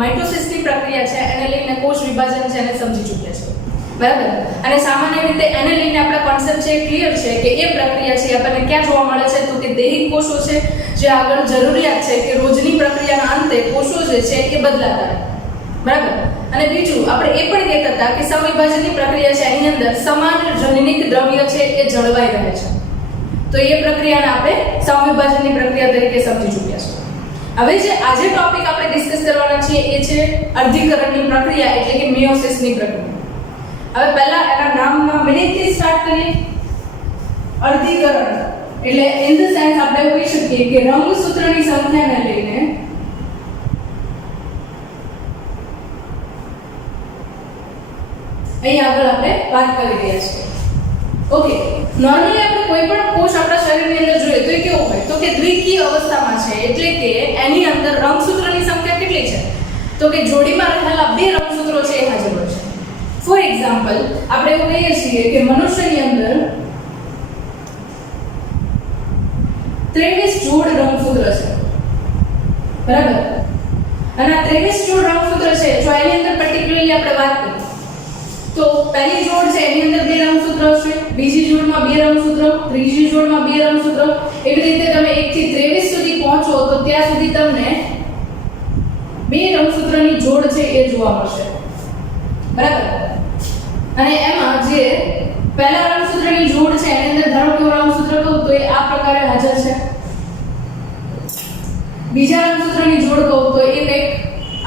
માઇટોસિસની પ્રક્રિયા છે એને લઈને કોષ વિભાજન છે એને સમજી ચૂક્યા છે, બરાબર. અને સામાન્ય રીતે એને લઈને આપણા કોન્સેપ્ટ છે ક્લિયર છે કે એ પ્રક્રિયા છે આપણને ક્યાં જોવા મળે છે, તો કે દૈહિક કોષો છે જે આગળ જરૂરિયાત છે કે રોજની પ્રક્રિયાના અંતે કોષો જે છે એ બદલાતા રહે, બરાબર. અને બીજું આપણે એ પણ કહેતા હતા કે સમવિભાજનની પ્રક્રિયા છે એની અંદર સમાન જનનિક દ્રવ્ય છે એ જળવાઈ રહે છે, તો એ પ્રક્રિયાને આપણે સમવિભાજનની પ્રક્રિયા તરીકે સમજી ચૂક્યા છે. હવે જે આજે ટોપિક આપણે ડિસ્કસ કરવાના છીએ એ છે અર્ધીકરણની પ્રક્રિયા એટલે કે મેયોસિસની પ્રક્રિયા. હવે પહેલા એના નામના મિનિંગથી સ્ટાર્ટ કરીએ. અર્ધીકરણ એટલે ઇન ધ સેન્સ આપણે એવું કહી શકીએ કે રંગસૂત્રની સંખ્યાને લઈને અહીં આગળ આપણે વાત કરી રહ્યા છીએ. ઓકે, નોર્મલી આપણે કોઈ પણ કોષ આપણા શરીરની અંદર જોઈએ તો એ કેવો હોય, તો કે દ્વિકીય અવસ્થામાં છે, એટલે કે એની અંદર રંગસૂત્રની સંખ્યા કેટલી છે, તો કે જોડીમાં રહેલા બે રંગસૂત્રો છે એ હાજર હોય છે. ફોર એક્ઝામ્પલ આપણે એવું કહીએ છીએ કે મનુષ્યની અંદર 23 જોડ રંગસૂત્ર છે, બરાબર. અને આ 23 જોડ રંગસૂત્ર છે જો એની અંદર પર્ટિક્યુલરલી આપણે વાત કરીએ તો પહેલી જોડ છે એની અંદર બે રંગસૂત્ર હશે, બીજી જોડમાં બે રંગસૂત્ર, ત્રીજી જોડમાં બે રંગસૂત્ર, એવી રીતે તમે 1 થી 23 સુધી પહોંચો તો ત્યાં સુધી તમને બે રંગસૂત્રની જોડ છે એ જોવા મળશે, બરાબર. અને એમાં જે પહેલા રંગસૂત્રની જોડ છે એની અંદર ધારો કે રંગસૂત્ર કહું તો એ આ પ્રકારે હાજર છે, બીજા રંગસૂત્રની જોડ કહું તો એ કંઈક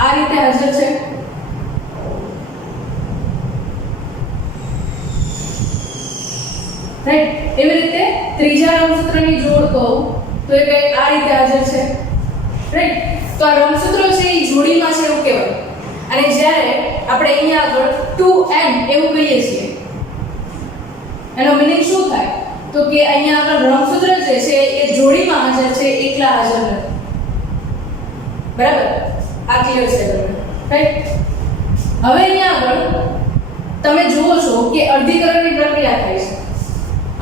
આ રીતે હાજર છે, રાઈટ. એવી રીતે ત્રીજા રંગસૂત્રની જોડ કહું તો એ કંઈક આ રીતે હાજર છે, રાઈટ. તો આ રંગસૂત્રો છે એ જોડીમાં છે એવું કહેવાય. અને જ્યારે આપણે અહીંયા આગળ 2n એવું કહીએ છીએ એનો મીનિંગ શું થાય, તો કે અહીંયા આગળ રંગસૂત્ર જે છે એ જોડીમાં હાજર છે, એકલા હાજર નથી, બરાબર. આ ક્લિયર છે તમને, રાઈટ. હવે અહીંયા આગળ તમે જુઓ છો કે અર્ધીકરણની પ્રક્રિયા થાય છે.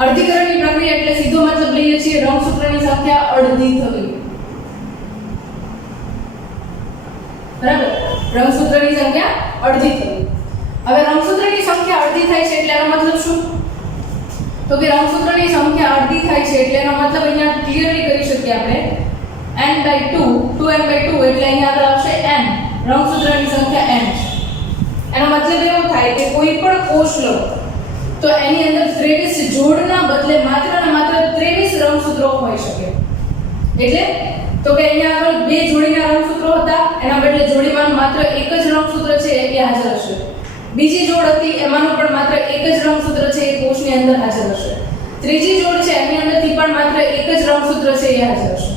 અર્ધીકરણની પ્રક્રિયા એટલે સીધો મતલબ લઈએ છીએ રંગસૂત્રની સંખ્યા અડધી થવી, બરાબર. રંગસૂત્રની સંખ્યા અડધી થવી. હવે રંગસૂત્રની સંખ્યા અડધી થાય છે એટલે એનો મતલબ શું, તો કે રંગસૂત્રની સંખ્યા અડધી થાય છે એટલે એનો મતલબ અહીંયા ક્લિયરલી કરી શકીએ આપણે n/2 2n/2 એટલે અહીંયા આગળ આવશે n, રંગસૂત્રની સંખ્યા n છે. એનો મતલબ એવો થાય કે કોઈ પણ કોષ લો તો એની અંદર 23 જોડના બદલે માત્ર ને માત્ર 23 રંગસૂત્રો હોઈ શકે. એટલે તો કે અહીંયા આગળ બે જોડીના રંગસૂત્રો હતા, એના બદલે જોડીમાં માત્ર એક જ રંગસૂત્ર છે એ હાજર હશે. બીજી જોડ હતી એમાંનું પણ માત્ર એક જ રંગસૂત્ર છે એ કોષની અંદર હાજર હશે. ત્રીજી જોડ છે એની અંદરથી પણ માત્ર એક જ રંગસૂત્ર છે એ હાજર હશે.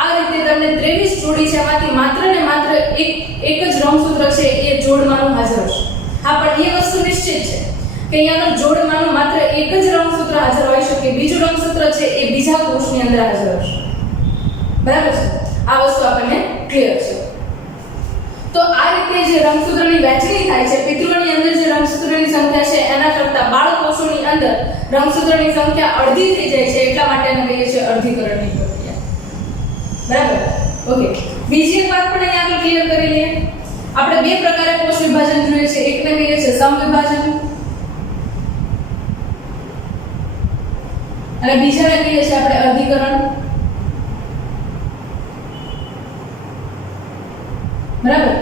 આ રીતે તમને 23 જોડી છે એમાંથી માત્ર ને માત્ર એક જ રંગસૂત્ર છે એ જોડમાંનું હાજર હશે. હા, પણ એ વસ્તુ નિશ્ચિત છે કે અહીંયા જોડમાંનું માત્ર એક જ રંગસૂત્ર હાજર હોઈ શકે, બીજું રંગસૂત્ર છે એ બીજા કોષની અંદર હાજર હશે, બરાબર છે. આ વસ્તુ આપણને ક્લિયર છે. તો આ રીતે જે રંગસૂત્રની વહેંચણી થાય છે, પિતૃની અંદર જે રંગસૂત્રની સંખ્યા છે એના કરતાં બાળકોષોની અંદર રંગસૂત્રની સંખ્યા અડધી થઈ જાય છે, એટલા માટે એને કહીએ છીએ અર્ધીકરણની પ્રક્રિયા, બરાબર. ઓકે, બીજી એક વાત પણ અહીંયા આગળ ક્લિયર કરી લઈએ. આપણે બે પ્રકારે કોષ વિભાજન જોઈએ છે, એકને કહીએ છીએ સમવિભાજન અને બીજાને કહીએ છીએ આપણે અર્ધીકરણ, બરાબર.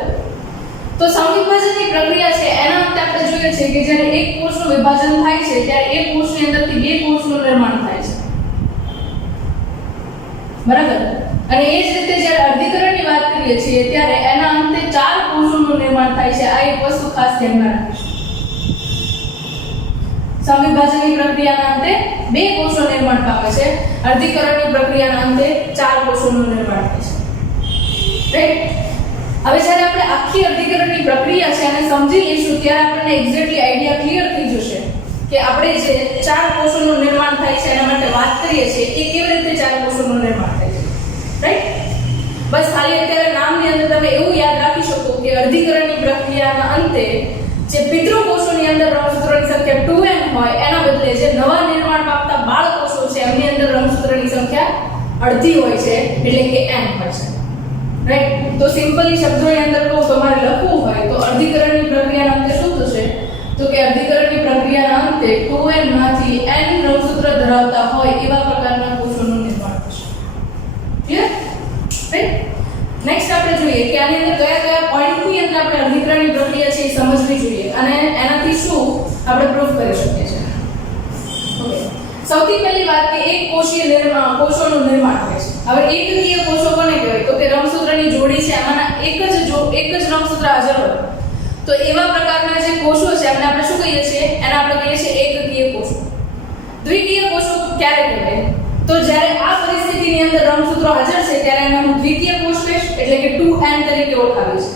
તો સમવિભાજનની પ્રક્રિયા છે એના અંતે આપણે જોઈએ છે કે જ્યારે એક કોષનું વિભાજન થાય છે ત્યારે એક કોષની અંદરથી બે કોષનું નિર્માણ થાય છે, બરાબર. અને એ જ રીતે જ્યારે અર્ધીકરણની વાત કરીએ છીએ ત્યારે એના અંતે 4 કોષોનું નિર્માણ થાય છે. આ એક વસ્તુ ખાસ ધ્યાનમાં રાખીશું. સમવિભાજનની પ્રક્રિયાના અંતે 2 કોષો નિર્માણ પામે છે, અર્ધીકરણની પ્રક્રિયાના અંતે 4 કોષોનું નિર્માણ થાય છે, રાઈટ. હવે જ્યારે આપણે આખી અર્ધીકરણની પ્રક્રિયા છે અને સમજી લઈશું ત્યારે આપણને એક્ઝેક્ટલી આઈડિયા ક્લિયર થઈ જશે કે આપણે જે 4 કોષોનું નિર્માણ થાય છે એના માટે વાત કરીએ છીએ એ કેવી રીતે 4 કોષોનું નિર્માણ થાય છે, રાઈટ. બસ ખાલી અત્યારે નામની અંદર તમે એવું યાદ રાખી શકો કે અર્ધીકરણની પ્રક્રિયાના અંતે જે પિતૃ કોષોની અંદર રંગસૂત્રોની સંખ્યા 2n હોય એના બદલે જે નવા નિર્માણ પામતા બાળ કોષો છે એમની અંદર રંગસૂત્રોની સંખ્યા અડધી હોય છે, એટલે કે n હોય છે, રાઈટ. તો સિમ્પલી શબ્દોની અંદર કહું તો 2n માંથી n રંગસૂત્ર ધરાવતા હોય એવા પ્રકારના કોષોનું નિર્માણ થશે. ક્લિયર? રાઈટ. નેક્સ્ટ આપણે જોઈએ કે આની અંદર કયા કયા પોઈન્ટની અંદર આપણે અર્ધીકરણની પ્રક્રિયા છે એ સમજવી જોઈએ અને એનાથી શું આપણે પ્રૂફ કરી શકીએ છીએ. ઓકે, સૌથી પહેલી વાત કે એક કોષીય કોષોનું નિર્માણ થાય છે. હવે એકકીય કોષો કોને કહેવાય? તો કે રંગસૂત્રની જોડી છે એમાંના એક જ રંગસૂત્ર હાજર હોય તો એવા પ્રકારના જે કોષો છે એમને આપણે શું કહીએ છીએ? એને આપણે કહીએ છીએ એકકીય કોષો. દ્વિકીય કોષો ક્યારે કહેવાય? તો જ્યારે આ પરિસ્થિતિની અંદર રંગસૂત્રો હાજર છે ત્યારે એને હું દ્વિકીય કોષ કહીશ, એટલે કે 2n તરીકે ઓળખાવીશ.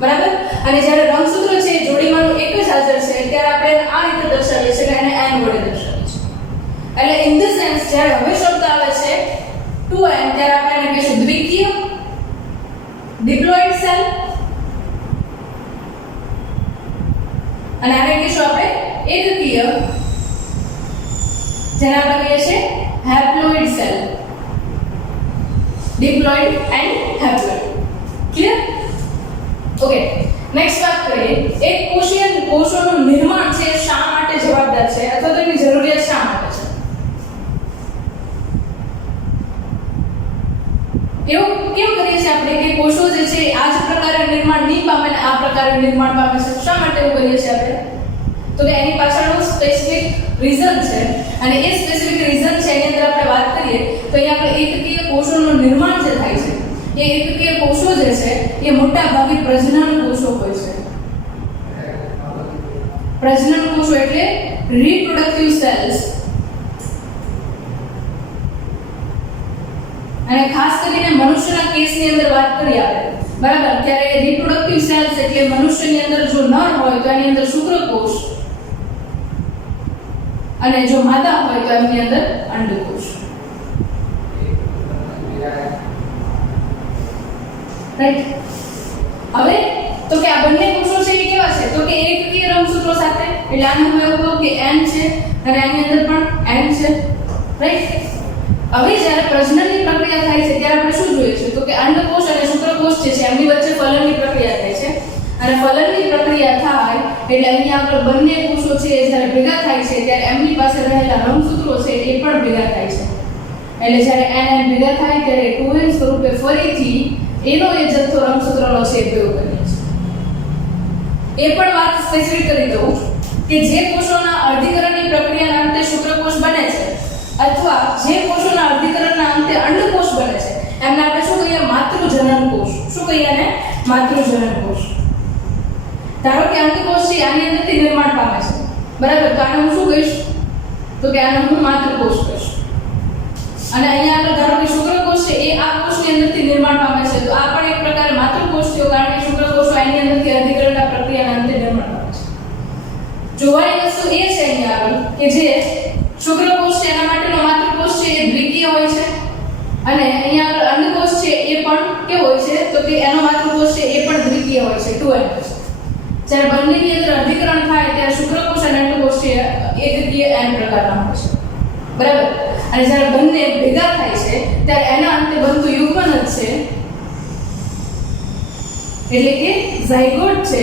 બરાબર? અને જ્યારે રંગસૂત્ર છે જોડીમાંનું એક જ હાજર છે ત્યારે આપણે આ રીતે દર્શાવીએ છીએ કે એને n વડે દર્શાવીએ છીએ. એટલે ઇન ધ સેન્સ જ્યારે હવે શબ્દ આવે છે 2n ત્યારે આપણે એને કહીશું દ્વિકીય ડિપ્લોઇડ સેલ અને આને કહીશું આપણે એકકીય જેને આપણે કહીએ છીએ haploid cell. Diploid and haploid. Clear? Okay, next વાત કરીએ એક કોષીય કોષોનું નિર્માણ છે શા માટે જવાબદાર છે અથવા તો એની જરૂરિયાત શા માટે છે? એવું કેમ કરીએ છીએ આપણે કે કોષો જે છે આ જ પ્રકારે નિર્માણ નહીં પામે ને આ પ્રકારે નિર્માણ પામે છે? શા માટે એવું કરીએ છીએ આપણે? તો કે એની પાછળનું સ્પેસિફિક રીઝન છે અને એ સ્પેસિફિક રીઝન છે એની અંદર આપણે વાત કરીએ તો અહીંયા આપણે એકકીય કોષોનું નિર્માણ જે થાય છે એ એકકીય કોષો જે છે એ મોટા ભાગે પ્રજનન કોષો હોય છે. પ્રજનન કોષો એટલે રિપ્રોડક્ટિવ સેલ્સ. અને ખાસ કરીને મનુષ્યના કેસની અંદર વાત કરીએ આપણે, બરાબર, ત્યારે રિપ્રોડક્ટિવ સેલ્સ એટલે મનુષ્યની અંદર જો નર હોય તો એની અંદર શુક્રકોષ અને જો માદા હોય તો એની અંદર અંડકોષ. રાઈટ. હવે તો કે આ બંને કોષો છે એ કેવા છે? તો કે એકકીય રંગસૂત્રો સાથે, એટલે આને હું એવું કહું કે n છે અને આની અંદર પણ n છે. રાઈટ. હવે જ્યારે પ્રજનનની પ્રક્રિયા થાય છે ત્યારે આપણે શું જોઈએ છે? તો કે અંડકોષ અને શુક્રકોષ જે છે એમની વચ્ચે ફલનની પ્રક્રિયા થાય છે અને ફલનની પ્રક્રિયા થાય એટલે અહીંયા આપણે બંને કોષો છે જ્યારે ભેગા થાય છે ત્યારે એમની પાસે રહેલા રંગસૂત્રો છે એ પણ ભેગા થાય છે. એટલે જ્યારે n ભેગા થાય ત્યારે 2n સ્વરૂપે ફરીથી એનો એ જથ્થો રંગસૂત્રનો છે પ્રયોગ કરીએ છીએ. એ પણ વાત સ્પેસિફિક કરી દઉં કે જે કોષોના અર્ધીકરણની પ્રક્રિયાના અંતે શુક્રકોષ બને છે અથવા જે કોષોના અર્ધીકરણના અંતે અંડકોષ બને છે એમને આપણે શું કહીએ? માતૃજનન કોષ. શું કહીએ ને? માતૃજનન કોષ. ધારો કે અંડકોષ છે આની અંદરથી નિર્માણ પામે છે, બરાબર, તો આને હું શું કહીશ? તો કે આને હું માતૃકોષ કહીશ. અને અહીંયા આપણે ધારો કે શુક્રકોષ છે એ આ કોષની અંદરથી નિર્માણ પામે છે તો આ પણ એક પ્રકારે માતૃકોષ થયો, કારણ કે શુક્રકોષો એની અંદરથી અર્ધીકરણના પ્રક્રિયાના અંતે નિર્માણ પામે છે. જોવાની વસ્તુ એ છે અહીંયા આગળ કે જે શુક્રકોષ છે એના માટેનો માતૃકોષ છે એ દ્વિકીય હોય છે અને અહીંયા આગળ અંડકોષ છે એ પણ કેવો હોય છે? તો કે એનો માતૃકોષ છે એ પણ દ્વિકીય હોય છે, 2n હોય છે. જ્યારે બંનેની અંદર અર્ધીકરણ થાય ત્યારે શુક્રકોષ અને અંડકોષ છે એકકીય n પ્રકારના હોય છે, બરાબર. અને જ્યારે બંને ભેગા થાય છે ત્યારે એના અંતે બનતું યુગ્મન જ છે એટલે કે ઝાયગોટ છે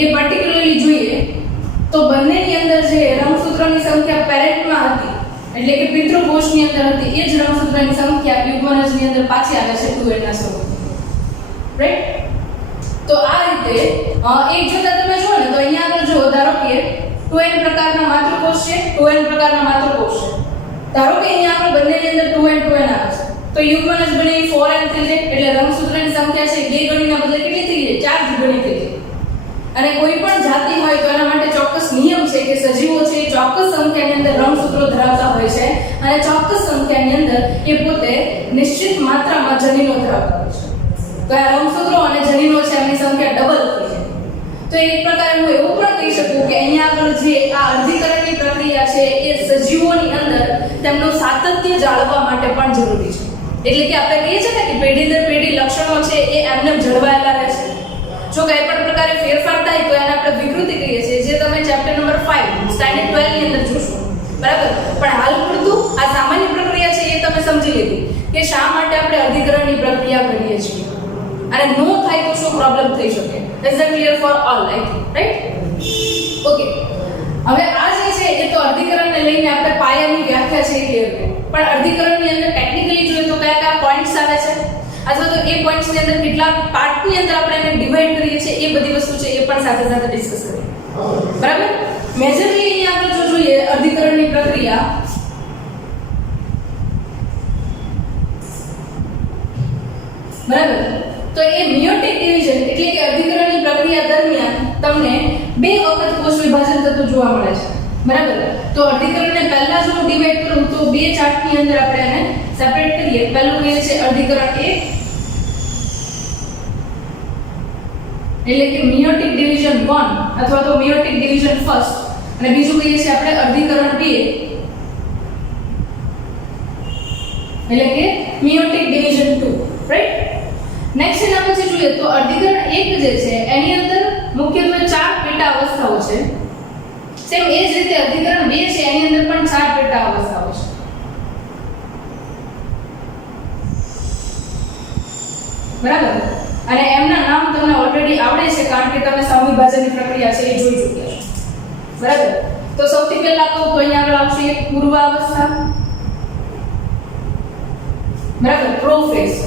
એ પર્ટિક્યુલરલી જોઈએ તો બંનેની અંદર જે રંગસૂત્રોની સંખ્યા પેરેન્ટમાં હતી એટલે કે પિતૃકોષની અંદર હતી એ જ રંગસૂત્રોની સંખ્યા યુગ્મનજની અંદર પાછી આવે છે 2n ના સ્વરૂપે. રાઈટ. તો આ રીતે એક જોતા તમે જુઓ ને તો અહીંયા આગળ જો ધારો કે 2n પ્રકારના માતૃકોષ છે, 2n પ્રકારના માતૃકોષ છે. ધારો કે અહીંયા આગળ બંનેની અંદર 2n આવે છે તો યુગ્મનજ બની 4n થઈ જાય એટલે રંગસૂત્રની સંખ્યા છે 2 ગણીના બદલે કેટલી થઈ જાય? 4 ગણી થઈ જાય. અને કોઈ પણ જાતિ હોય તો એના માટે ચોક્કસ નિયમ છે કે સજીવો છે ચોક્કસ સંખ્યાની અંદર રંગસૂત્રો ધરાવતા હોય છે અને ચોક્કસ સંખ્યાની અંદર એ પોતે નિશ્ચિત માત્રામાં જનીનો ધરાવતા હોય છે. તો આ રંગસૂત્રો અને જનીનો છે એમની સંખ્યા ડબલ થઈ જાય. તો એક પ્રકારે હું એવું પણ કહી શકું કે અહીંયા આગળ જે આ અર્ધીકરણની પ્રક્રિયા છે એ સજીવોની અંદર તેમનું સાતત્ય જાળવવા માટે પણ જરૂરી છે. એટલે કે આપણે કહીએ છીએ ને કે પેઢી દર પેઢી લક્ષણો છે એ એમને જળવાયેલા રહે છે. જો કંઈ પણ પ્રકારે ફેરફાર થાય તો એને આપણે વિકૃતિ કહીએ છીએ, જે તમે ચેપ્ટર નંબર 5 સ્ટાન્ડર્ડ 12 ની અંદર જોશો, બરાબર. પણ હાલ પૂરતું આ સામાન્ય પ્રક્રિયા છે એ તમે સમજી લીધી કે શા માટે આપણે અર્ધીકરણની પ્રક્રિયા કરીએ છીએ અને નો થાય તો શું પ્રોબ્લેમ થઈ શકે. Is that clear for all? I think, right? Okay. હવે આ જે છે એ તો અર્ધીકરણને લઈને આપણે પાયાની વ્યાખ્યા છે ક્લિયર કરી, પણ અર્ધીકરણની અંદર ટેકનિકલી જોઈએ તો કયા કયા પોઈન્ટ્સ આવે છે અથવા તો એ પોઈન્ટ્સની અંદર કેટલા પાર્ટની અંદર આપણે એને ડિવાઈડ કરીએ છીએ એ બધી વસ્તુ છે એ પણ સાથે સાથે ડિસ્કસ કરીએ. બરાબર. મેજરલી અહીંયા આપણે જો જોઈએ અર્ધીકરણની પ્રક્રિયા બરાબર, તો એ મિયોટિક ડિવિઝન એટલે કે અર્ધીકરણની પ્રક્રિયા દરમિયાન તમને બે વખત કોષ વિભાજન થતું જોવા મળે છે. બરાબર. તો અર્ધીકરણને પહેલા જો હું ડિવાઈડ કરું તો બે ચાર્ટની અંદર આપણે એને સેપરેટ કરીએ. પહેલું કહે છે અર્ધીકરણ 1 એટલે કે મિયોટિક ડિવિઝન 1 અથવા તો મિયોટિક ડિવિઝન ફર્સ્ટ, અને બીજું કહીએ છીએ આપણે અર્ધીકરણ 2 એટલે કે મિયોટિક ડિવિઝન 2, રાઈટ. નેક્સ્ટ એના પછી જોઈએ તો અર્ધીકરણ 1 જે છે એની અંદર મુખ્યત્વે 4 પેટા અવસ્થાઓ છે. સેમ એ જ રીતે અર્ધીકરણ 2 છે એની અંદર પણ 4 પેટા અવસ્થાઓ છે. બરાબર. અને એમના નામ તમને ઓલરેડી આવડે છે કારણ કે તમે સમવિભાજનની પ્રક્રિયા છે એ જોઈ ચૂક્યા છો. બરાબર. તો સૌથી પહેલા કહું તો અહીંયા આગળ આવશે એક પૂર્વાવસ્થા, બરાબર, પ્રોફેઝ.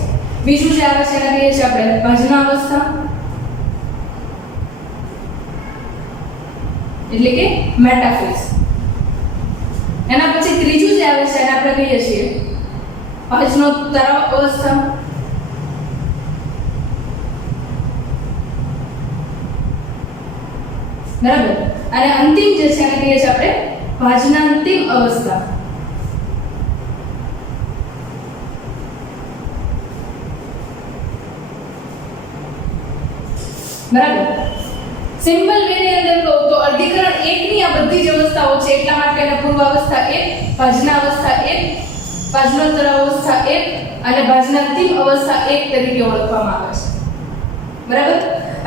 બીજું જે આવે છે એને કહીએ છીએ આપણે ભજનાવસ્થા એટલે કે મેટાફેઝ. એના પછી ત્રીજું જે આવે છે એને આપણે કહીએ છીએ ભજનોત્તર અવસ્થા. બરાબર. અને અંતિમ જે છે એને કહીએ છીએ આપણે ભાજનાંતિમ અવસ્થા. બરાબર. સિમ્પલ વે ની અંદર કહું તો અર્ધીકરણ 1 ની આ બધી જ અવસ્થાઓ છે એટલા માટે એને પૂર્વાવસ્થા 1, ભાજનાવસ્થા 1, ભાજનોત્તર અવસ્થા 1 અને ભાજનાંતિમ અવસ્થા 1 તરીકે ઓળખવામાં આવે છે. બરાબર.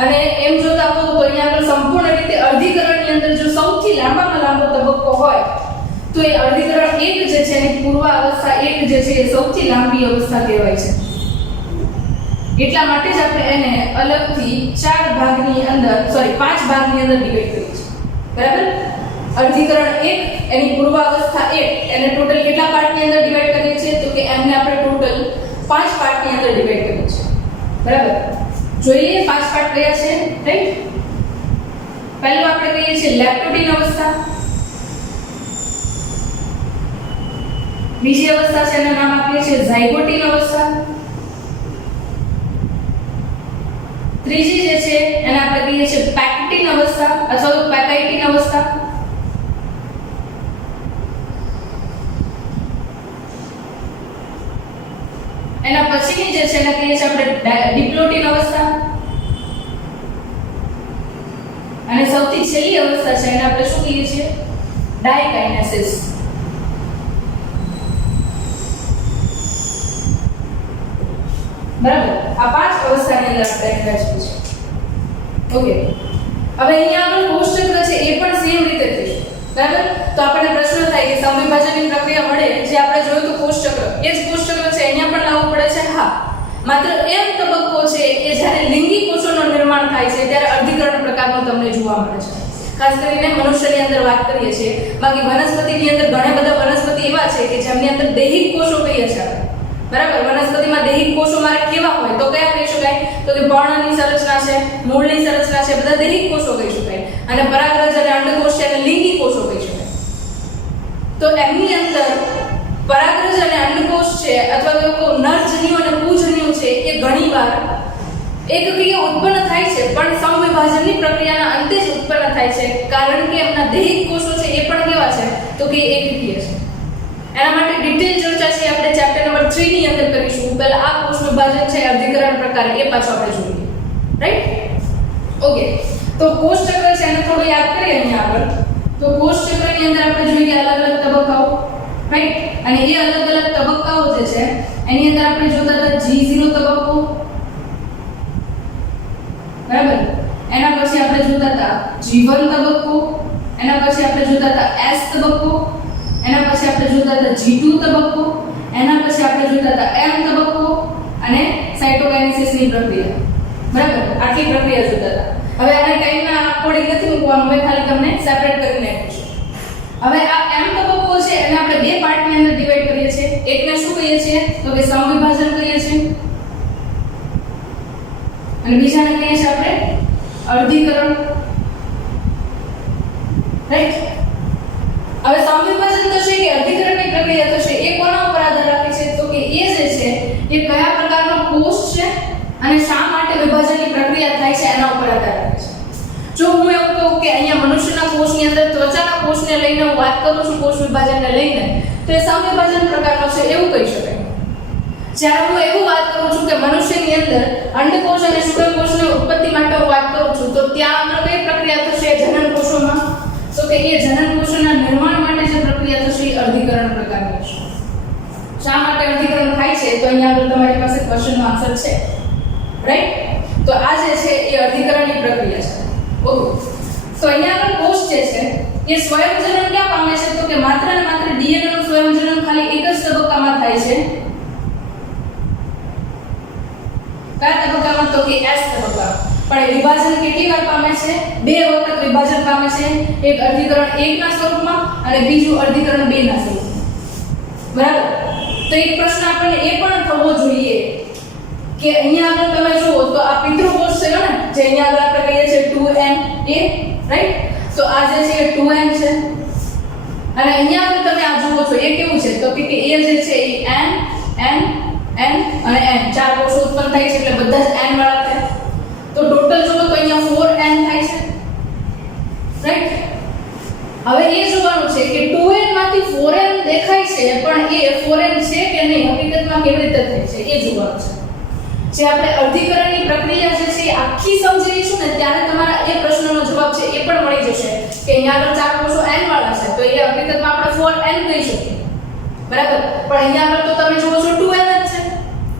અને એમ જોતા હો તો અહીંયા આગળ સંપૂર્ણ રીતે અર્ધીકરણની અંદર જો સૌથી લાંબામાં લાંબો તબક્કો હોય તો એ અર્ધીકરણ 1 જે છે એની પૂર્વાવસ્થા 1 જે છે એ સૌથી લાંબી અવસ્થા કહેવાય છે. એટલા માટે જ આપણે એને અલગથી 5 ભાગની અંદર ડિવાઈડ કરીએ છીએ. બરાબર. અર્ધીકરણ 1 એની પૂર્વાવસ્થા 1 એને ટોટલ કેટલા પાર્ટની અંદર ડિવાઈડ કરીએ છીએ તો કે એમને આપણે ટોટલ 5 પાર્ટની અંદર ડિવાઈડ કરીએ છીએ. બરાબર. જોઈ લઈએ 5 પાર્ટ કયા છે, રાઈટ. પહેલું આપણે કહીએ છીએ લેપ્ટોડિન અવસ્થા. બીજી અવસ્થા છે એનું નામ આપીએ છીએ ઝાયગોટિન અવસ્થા. ત્રીજી જે છે એને આપણે કહીએ છીએ પેક્ટિન અવસ્થા અથવા તો પેકાઇટિન અવસ્થા. એના પછીની જે છે એને કહીએ છીએ આપણે ડિપ્લોટિન અવસ્થા. અને સૌથી છેલ્લી અવસ્થા છે એને આપણે શું કહીએ છીએ ડાયકાઇનેસિસ. બરાબર. આ 5 અવસ્થાની અંદર આપણે રાખીએ છીએ. ઓકે. હવે અહીંયા આગળ કોષ ચક્ર છે એ પણ સેમ રીતે થશે. બરાબર. તો આપણને પ્રશ્ન થાય કે સમવિભાજનની પ્રક્રિયા મળે જે આપણે જોયું તો કોષ ચક્ર, એ જ કોષ ચક્ર છે અહીંયા પણ લાવવું પડે છે. હા, માત્ર એમ તબક્કો છે કે જ્યારે લિંગી કોષોનું નિર્માણ થાય છે ત્યારે અર્ધીકરણ પ્રકારનું તમને જોવા મળે છે. ખાસ કરીને મનુષ્યની અંદર વાત કરીએ છીએ. બાકી વનસ્પતિની અંદર ઘણા બધા વનસ્પતિ એવા છે કે જેમની અંદર દૈહિક કોષો કહીએ છીએ આપણે. બરાબર. વનસ્પતિમાં દૈહિક કોષો મારે કેવા હોય તો કયા કહી શકાય તો કે પર્ણની સંરચના છે, મૂળની સંરચના છે, બધા દૈહિક કોષો કહી શકાય. અને પરાગરજ અને અંડકોષ છે અને લિંગી કોષો કહી શકાય. તો એમની અંદર પરાગરજ અને અંડકોષ છે અથવા તો નરજન્યુ અને પૂજન્યુ છે એ ઘણીવાર એક ક્રિયા ઉત્પન્ન થાય છે પણ સમવિભાજનની પ્રક્રિયાના અંતે જ ઉત્પન્ન થાય છે કારણ કે એમના દૈહિક કોષો છે એ પણ કેવા છે તો કે એકકીય છે. એના માટે ડિટેલ ચર્ચા છે આપણે ચેપ્ટર નંબર 3 ની અંદર કરીશું. પહેલા આ કોષ વિભાજન છે અર્ધીકરણ પ્રકાર એ પાછો આપણે જોઈએ, રાઈટ. ઓકે. તો કોષ ચક્ર છે એને થોડું યાદ કરીએ અહીંયા આગળ. તો કોષ ચક્રની અંદર આપણે જોઈએ અલગ અલગ તબક્કાઓ, રાઈટ. અને એ અલગ અલગ તબક્કાઓ જે છે એની અંદર આપણે જોતા હતા G0 તબક્કો, બરાબર. એના પછી આપણે જોતા હતા G1 તબક્કો, એના પછી આપણે જોતા હતા S તબક્કો, એના પછી આપણે જોતા હતા G2 તબક્કો, એના પછી આપણે જોતા હતા M તબક્કો અને સાયટોકાઇનેસિસની પ્રક્રિયા. બરાબર. આટલી પ્રક્રિયા જોતા હતા. હવે આના ટાઈમના અકોર્ડિંગ નથી મૂકવાનું, મેં ખાલી તમને સેપરેટ કરીને આપ્યું છે. હવે આ m તબક્કો છે એને આપણે બે પાર્ટની અંદર ડિવાઈડ કરીએ છીએ. એકને શું કહીએ છીએ તો કે સમવિભાજન કહીએ છીએ અને બીજાને કહીએ છીએ આપણે અર્ધીકરણ. રાઈટ. હવે સમવિભાજન થશે કે અર્ધીકરણની પ્રક્રિયા થશે એ કોના ઉપર આધાર રાખે છે તો કે એ જે છે એ કયા પ્રકારનો કોષ છે અને શા માટે વિભાજનની પ્રક્રિયા થાય છે એના ઉપર આધાર રાખે છે. જો હું એવું કહું કે અહીંયા મનુષ્યના કોષની અંદર ત્વચાના કોષને લઈને હું વાત કરું છું કોષ વિભાજનને લઈને તો એ સમવિભાજન પ્રકારનો છે એવું કહી શકાય. જ્યારે હું એવું વાત કરું છું કે મનુષ્યની અંદર અંડકોષ અને શુક્રકોષની ઉત્પત્તિ માટે હું વાત કરું છું તો ત્યાં અંદર કઈ પ્રક્રિયા થશે જનન કોષોમાં તો કે એ જનન કોષોના નિર્માણ માટે જે પ્રક્રિયા થશે એ અર્ધીકરણ પ્રકારની હશે. શા માટે અર્ધીકરણ થાય છે તો અહીંયા આગળ તમારી પાસે ક્વેશ્ચનનો આન્સર છે. રાઈટ. તો આ જે છે એ અર્ધીકરણની પ્રક્રિયા છે. ઓકે. તો અહીંયા આગળ કોષ જે છે એ સ્વયંજનન ક્યાં પામે છે તો કે માત્ર ને માત્ર ડીએનએ નું સ્વયંજનન ખાલી એક જ તબક્કામાં થાય છે. કયા તબક્કામાં તો કે S તબક્કા. પણ એ વિભાજન કેટલી વાર પામે છે બે વખત વિભાજન પામે છે. એક અર્ધીકરણ 1 ના સ્વરૂપમાં અને બીજું અર્ધીકરણ 2 ના સ્વરૂપમાં. બરાબર. તો એક પ્રશ્ન આપણને એ પણ થવો જોઈએ કે અહીંયા આગળ તમે જુઓ તો આ પિતૃકોષ છે ને જે અહીંયા આગળ આપણે કહીએ છીએ 2NA. રાઈટ. તો આ જે છે એ 2N છે અને અહીંયા આગળ તમે આ જુઓ છો એ કેવું છે તો કે એ જે છે એ N N N અને N ચાર કોષો ઉત્પન્ન થાય છે એટલે બધા જ N વાળા થાય. તો ટોટલ જો તો અહીંયા 4N થાય છે. રાઈટ. હવે એ જોવાનું છે કે 2N માંથી 4N દેખાય છે પણ એ 4N છે કે નહીં હકીકતમાં કેવી રીતે થાય છે એ જોવાનું છે. જે આપણે અર્ધીકરણની પ્રક્રિયા જે છે એ આખી સમજીશું ને ત્યારે તમારા એ પ્રશ્નનો જવાબ છે એ પણ મળી જશે કે અહીંયા આગળ ચાર કોષો N વાળા છે તો એ હકીકતમાં આપણે 4N કહી શકીએ. બરાબર. પણ અહીંયા આગળ તો તમે જુઓ છો 2N જ છે.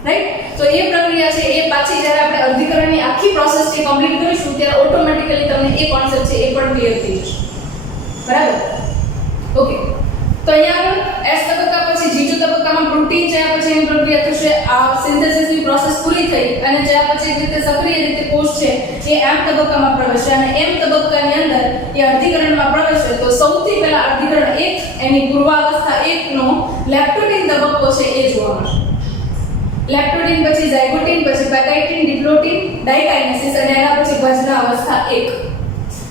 રાઈટ. તો એ પ્રક્રિયા છે એ પાછી જ્યારે આપણે અર્ધીકરણની આખી પ્રોસેસ છે કમ્પ્લીટ કરીશું ત્યારે ઓટોમેટિકલી તમને એ કોન્સેપ્ટ છે એ પણ ક્લિયર થઈ જશે. બરાબર. ઓકે. તો અહીંયા આગળ S તબક્કા પછી G2 તબક્કામાં પ્રોટીન જ્યાં પછી એની પ્રક્રિયા થશે આ સિન્થેસિસની પ્રોસેસ પૂરી થઈ અને જ્યાં પછી રીતે સક્રિય રીતે કોષ છે એ M તબક્કામાં પ્રવેશે અને M તબક્કાની અંદર એ અર્ધીકરણમાં પ્રવેશે તો સૌથી પહેલા અર્ધીકરણ 1 એની પૂર્વાવસ્થા 1 નો લેપ્ટોડિન તબક્કો છે એ જોવા મળશે. લેપ્ટોડિન પછી ઝાયગોટિન પછી પેકાઇટિન ડિપ્લોટિન ડાયકાઇનેસિસ અને એના પછી ભાજના અવસ્થા 1.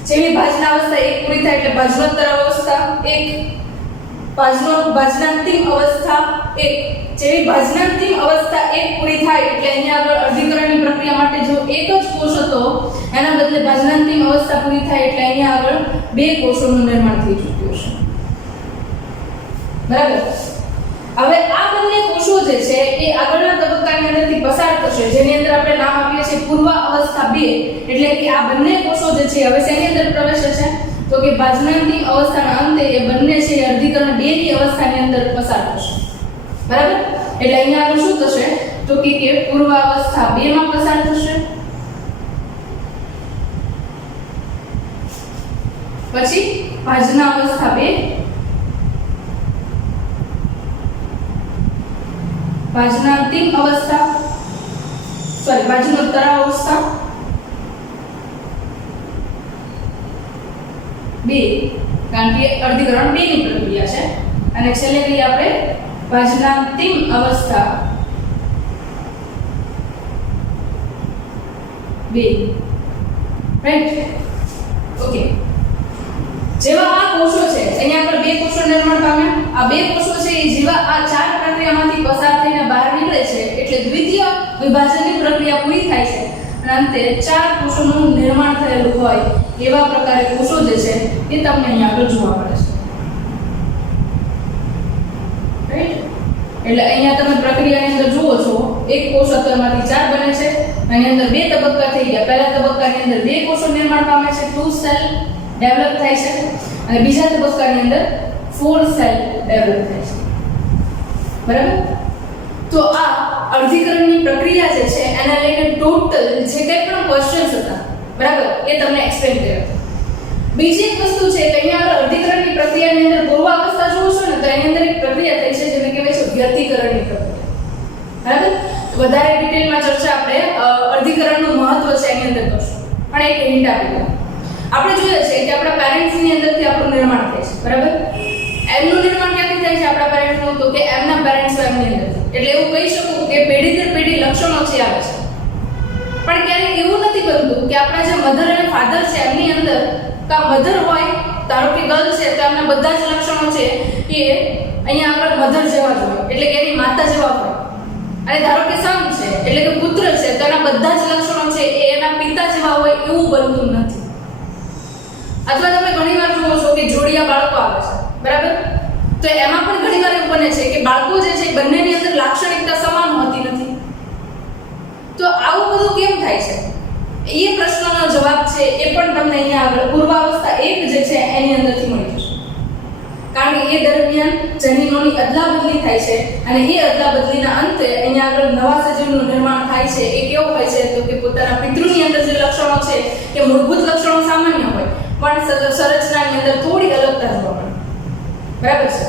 જેવી ભાજના અવસ્થા 1 પૂરી થાય એટલે ભાજનોત્તર અવસ્થા 1 ભાજનાંતિમ અવસ્થા 1. જેવી ભાજનાંતિમ અવસ્થા 1 પૂરી થાય એટલે અહીંયા આગળ અર્ધીકરણની પ્રક્રિયા માટે જો એક જ કોષ હતો એના બદલે ભાજનાંતિમ અવસ્થા પૂરી થાય એટલે અહીંયા આગળ બે કોષોનું નિર્માણ થઈ ચૂક્યું છે. બરાબર. હવે આ બંને કોષો જે છે એ આગળના તબક્કાની અંદરથી પસાર થશે જેની અંદર આપણે નામ આપીએ છીએ પૂર્વ અવસ્થા 2 એટલે કે આ બંને કોષો જે છે હવે શેની અંદર પ્રવેશે છે તો કે ભાજનાંતિમ અવસ્થાના અંતે એ બંને છે અર્ધીકરણ 2 ની અવસ્થાની અંદર પસાર થશે. બરાબર. એટલે અહીંયા આગળ શું થશે તો કે પૂર્વ અવસ્થા 2 માં પસાર થશે પછી ભાજના અવસ્થા 2 ભાજનાંતિમ અવસ્થા ભાજનોત્તર અવસ્થા 2 કારણ કે અર્ધીકરણ 2 ની પ્રક્રિયા છે અને છેલ્લે કહીએ આપણે ભાજનાંતિમ અવસ્થા 2. રાઈટ. ઓકે. જેવા આ કોષો છે અહીંયા આગળ બે કોષો નિર્માણ પામ્યા. આ બે કોષો છે એ જેવા આ ચાર પ્રક્રિયામાંથી પસાર થઈને બહાર નીકળે છે એટલે દ્વિતીય વિભાજનની પ્રક્રિયા પૂરી થાય છે અને અંતે ચાર કોષોનું નિર્માણ થયેલું હોય એવા પ્રકારે કોષો જે છે એ તમને અહીંયા આગળ જોવા મળે છે. રાઈટ. એટલે અહીંયા તમે પ્રક્રિયાની અંદર જુઓ છો એક કોષ અત્તરમાંથી ચાર બને છે એની અંદર બે તબક્કા થઈ ગયા. પહેલા તબક્કાની અંદર બે કોષો નિર્માણ પામે છે 2 સેલ ડેવલપ થાય છે અને બીજા તબક્કાની અંદર 4 સેલ ડેવલપ થાય છે. બરાબર. તો આ અર્ધીકરણની પ્રક્રિયા જે છે એના લઈને ટોટલ જે કંઈ પણ ક્વેશ્ચન્સ હતા બરાબર એ તમને એક્સપ્લેન કર્યા. બીજી એક વસ્તુ છે કે અહીંયા આગળ અર્ધીકરણની પ્રક્રિયાની અંદર પૂર્વાવસ્થા જોવો છો ને તો એની અંદર એક પ્રક્રિયા થઈ છે જેને કહેવાય છે વ્યતિકરણની પ્રક્રિયા. બરાબર. વધારે ડિટેલમાં ચર્ચા આપણે અર્ધીકરણનું મહત્વ છે એની અંદર કરશું પણ એક હિન્ટ આપી દઉં. આપણે જોઈએ છે કે આપણા પેરેન્ટ્સની અંદરથી આપણું નિર્માણ થાય છે, બરાબર? એમનું નિર્માણ ક્યાંથી થાય છે આપણા પેરેન્ટ્સનું? તો કે એમના પેરેન્ટ્સ એમની અંદરથી. એટલે એવું કહી શકું કે પેઢી દર પેઢી લક્ષણો છે આવે છે. પણ ક્યારેક એવું નથી બનતું કે આપણા જે મધર અને ફાધર છે એમની અંદર કા મધર હોય, ધારો કે ગર્લ છે તો એમના બધા જ લક્ષણો છે એ અહીંયા આગળ મધર જેવા જ હોય, એટલે કે એની માતા જેવા હોય. અને ધારો કે સન છે એટલે કે પુત્ર છે તો એના બધા જ લક્ષણો છે એ એના પિતા જેવા હોય એવું બનતું નથી. અથવા તમે ઘણીવાર જુઓ છો કે જોડિયા બાળકો આવે છે, બરાબર? તો એમાં પણ ઘણીવાર એવું બને છે કે બાળકો જે છે બંનેની અંદર લાક્ષણિકતા સમાન હોતી નથી. તો આવું બધું કેમ થાય છે? એ પ્રશ્નનો જવાબ છે એ પણ તમને અહીંયા આગળ પૂર્વાવસ્થા 1 જે છે એની અંદરથી મળી જશે. કારણ કે એ દરમિયાન જનીનોની અદલાબદલી થાય છે અને એ અદલાબદલીના અંતે અહીંયા આગળ નવા સજીવનું નિર્માણ થાય છે. એ કેવું હોય છે? તો કે પોતાના પિતૃની અંદર જે લક્ષણો છે કે મૂળભૂત લક્ષણો સામાન્ય હોય પણ સંરચનાની અંદર થોડી અલગતા જોવા મળે, બરાબર છે?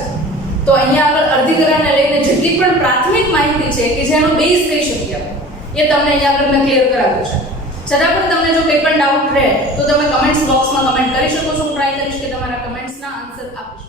તો અહીંયા આગળ અર્ધીકરણને લઈને જેટલી પણ પ્રાથમિક માહિતી છે કે જેનો બેઝ કહી શકીએ આપણે, એ તમને અહીંયા આગળ મેં ક્લિયર કરાવ્યું છે. છતાં પણ તમને જો કંઈ પણ ડાઉટ રહે તો તમે કમેન્ટ્સ બોક્સમાં કમેન્ટ કરી શકો છો. ટ્રાય કરીશ કે તમારા કમેન્ટ્સના આન્સર આપીશ.